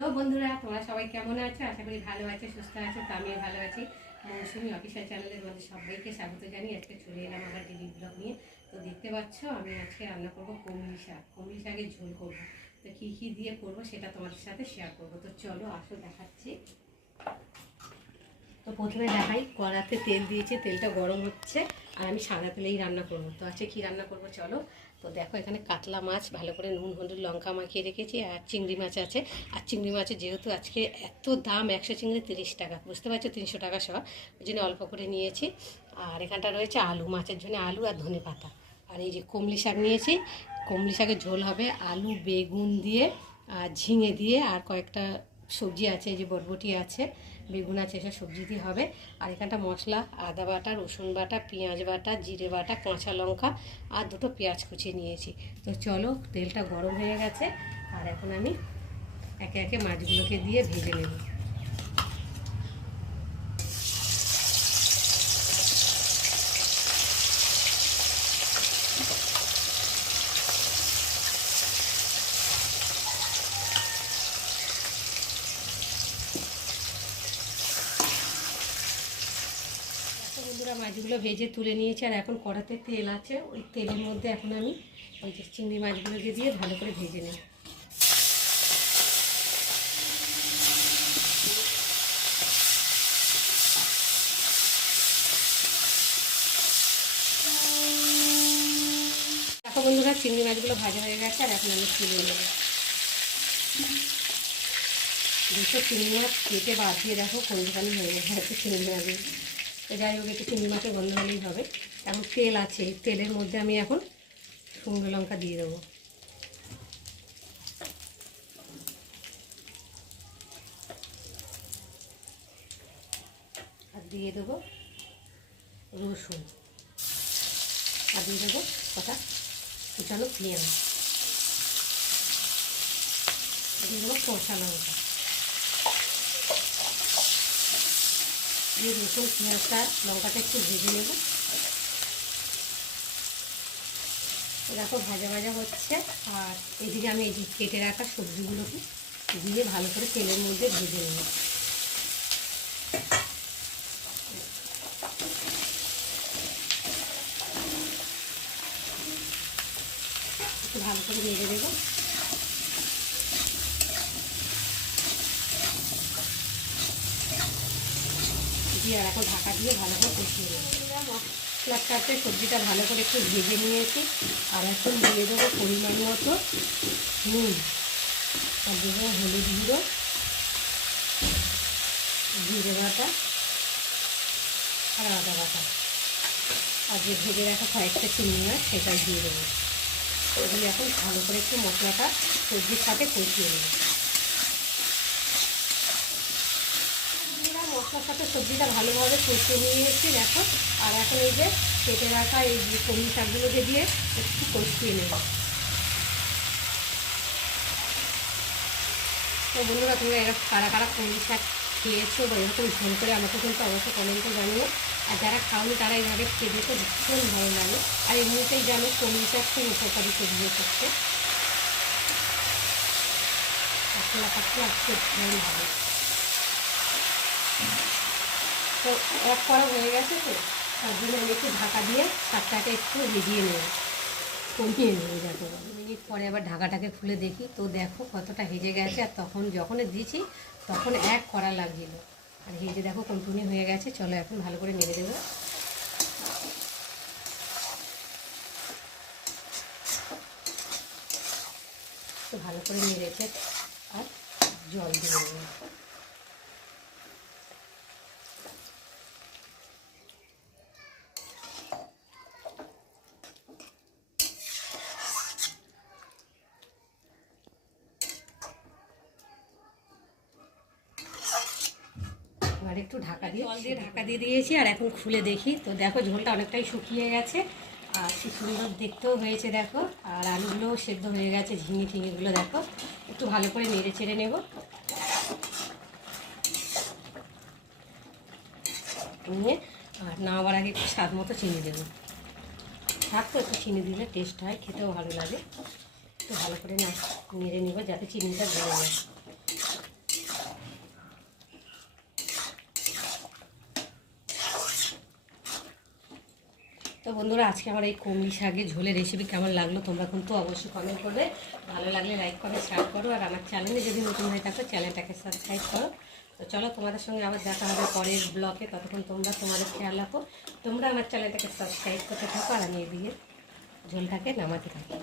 তো বন্ধুরা, তোমরা সবাই কেমন আছো? আশা করি ভালো আছে, সুস্থ আছো। তো আমিও ভালো আছি। মৌসুমি অফিসিয়াল চ্যানেলের মধ্যে সবাইকে স্বাগত জানিয়ে আজকে চলে এলাম আমার ডেলি ব্লগ নিয়ে। তো দেখতে পাচ্ছ, আমি আজকে রান্না করবো কমলি শাক। কমলি শাকের ঝোল করবো। তো কী কী দিয়ে করবো সেটা তোমাদের সাথে শেয়ার করবো। তো চলো আসো, দেখাচ্ছি। তো প্রথমে দেখাই, কড়াতে তেল দিয়েছি, তেলটা গরম হচ্ছে। আর আমি সাদা তেলেই রান্না করবো। তো আজকে কী রান্না করবো চলো। তো দেখো, এখানে কাতলা মাছ ভালো করে নুন হলুদ লঙ্কা মাখিয়ে রেখেছি। আর চিংড়ি মাছ আছে। আর চিংড়ি মাছের যেহেতু আজকে এত দাম, 100 চিংড়ি 30 টাকা, বুঝতে পারছো, 300 টাকা সহ, ওই জন্য অল্প করে নিয়েছি। আর এখানটা রয়েছে আলু, মাছের জন্য আলু আর ধনে পাতা। আর এই যে কমলি শাক নিয়েছি, কমলি শাকের ঝোল হবে আলু বেগুন দিয়ে আর ঝিঙে দিয়ে। আর কয়েকটা সবজি আছে, এই যে বরবটি আছে, বেগুন আছে, এসব সবজি দিয়ে হবে। আর এখানটা মশলা আদা বাটা, রসুন বাটা, পেঁয়াজ বাটা, জিরে বাটা, কাঁচা লঙ্কা আর দুটো পেঁয়াজ কুচিয়ে নিয়েছি। তো চলো, তেলটা গরম হয়ে গেছে। আর এখন আমি একে একে মাছগুলোকে দিয়ে ভেজে নেব। বন্ধুরা, মাছগুলো ভেজে তুলে নিয়েছি। আর এখন কড়াতে তেল আছে, ওই তেলের মধ্যে এখন আমি ওই যে চিংড়ি মাছগুলোকে দিয়ে ভালো করে ভেজে নেব। দেখো বন্ধুরা, চিংড়ি মাছগুলো ভাজা হয়ে গেছে। আর এখন আমি তুলে নেব। দুটো চিংড়ি মাছ কেটে বাদ দিয়ে দেখো কোনখানি হয়ে গেছে একটু চিংড়ি মাছ। তো যাই হোক, একটু চিংড়ি মাছের গন্ধ হলেই হবে। এখন তেল আছে, তেলের মধ্যে আমি এখন শুকনো লঙ্কা দিয়ে দেবো। আর দিয়ে দেবো রসুন। আর দিয়ে দেবো কটা কুচানো পেঁয়াজ। দিয়ে দেবো কষা লঙ্কা। দিয়ে রসুন পেঁয়াজটা লঙ্কাটা একটু ভেজে নেব। দেখো ভাজা ভাজা হচ্ছে। আর এদিকে আমি এই যে কেটে রাখা সবজিগুলোকে দিয়ে ভালো করে তেলের মধ্যে ভেজে নেব। একটু ভালো করে নেড়ে দেবো। দিয়ে আর এখন ঢাকা দিয়ে ভালো করে কষিয়ে নেব। মশলার সাথে সবজিটা ভালো করে একটু ভেজে নিয়েছি। আর এখন দিয়ে দেবো পরিমাণ মতো নুন। আর দেবো হলুদ গুঁড়ো, জিরে বাটা আর আদা বাটা। আর যে ভেজে রাখা কয়েকটা চিংড়ি মাছ সেটাই দিয়ে দেবো। এগুলি এখন ভালো করে একটু মশলাটা সবজির সাথে কষিয়ে নেব। মশলার সাথে সবজিটা ভালোভাবে কষিয়ে নিয়েছি দেখো। আর এখন এই যে কেটে রাখা এই যে কমলি শাকগুলোকে দিয়ে একটু কষিয়ে নেব। তো বন্ধুরা, তোমরা এরকম কারা কারা কমলি শাক খেয়েছো বা এরকম ঝোল করে আমাকে কিন্তু অবশ্যই কমেন্টে জানিও। আর যারা খাওনি তারা এইভাবে খেয়ে দেখো, ভীষণ ভালো লাগে। আর এমনিতেই জানো কমলি শাক খুব উপকারী সবজি করছে। পাতলা পাতলা আজকে ভালো হবে। তো এক করা হয়ে গেছে। তো তার জন্য আমি একটু ঢাকা দিয়ে শাকটাকে একটু ভিজিয়ে নেব, কমিয়ে নেব। দেখো 2 মিনিট পরে আবার ঢাকাটাকে খুলে দেখি। তো দেখো কতটা হেজে গেছে। আর তখন যখন দিয়েছি তখন এক কড়া লাগছিল। আর হেজে দেখো কন্টিনিউ হয়ে গেছে। চলো এখন ভালো করে নেড়ে দেবো। তো ভালো করে নেড়েছে। আর জল দিয়ে দেবো। আর একটু ঢাকা দিয়ে ঢাকা দিয়ে দিয়েছি। আর এখন খুলে দেখি। তো দেখো ঝোলটা অনেকটাই শুকিয়ে গেছে। আর কি সুন্দর দেখতেও হয়েছে দেখো। আর আলুগুলোও সেদ্ধ হয়ে গেছে, ঝিঙে ঝিঙেগুলো দেখো। একটু ভালো করে নেড়ে চেড়ে নেব। নিয়ে আর নামাবার আগে একটু স্বাদ মতো চিনি দেবো। থাকতো একটু চিনি দিলে টেস্ট হয়, খেতেও ভালো লাগে। একটু ভালো করে নেড়ে নেব যাতে চিনিটা গলে যায়। তো বন্ধুরা, আজকে আমার এই কমলি শাকের ঝোলের রেসিপি কেমন লাগলো তোমরা কিন্তু অবশ্যই কমেন্ট করবে। ভালো লাগলে লাইক করো, শেয়ার করো, আর আমার চ্যানেলে যদি নতুন হয়ে থাকো চ্যানেলটাকে সাবস্ক্রাইব করো। তো চলো, তোমাদের সঙ্গে আবার দেখা হবে পরের ব্লগে। ততক্ষণ তোমরা তোমাদের খেয়াল রাখো, তোমরা আমার চ্যানেলটাকে সাবস্ক্রাইব করতে থাকো, আর আমি এদিকে ঝোলটাকে নামাতে থাকি।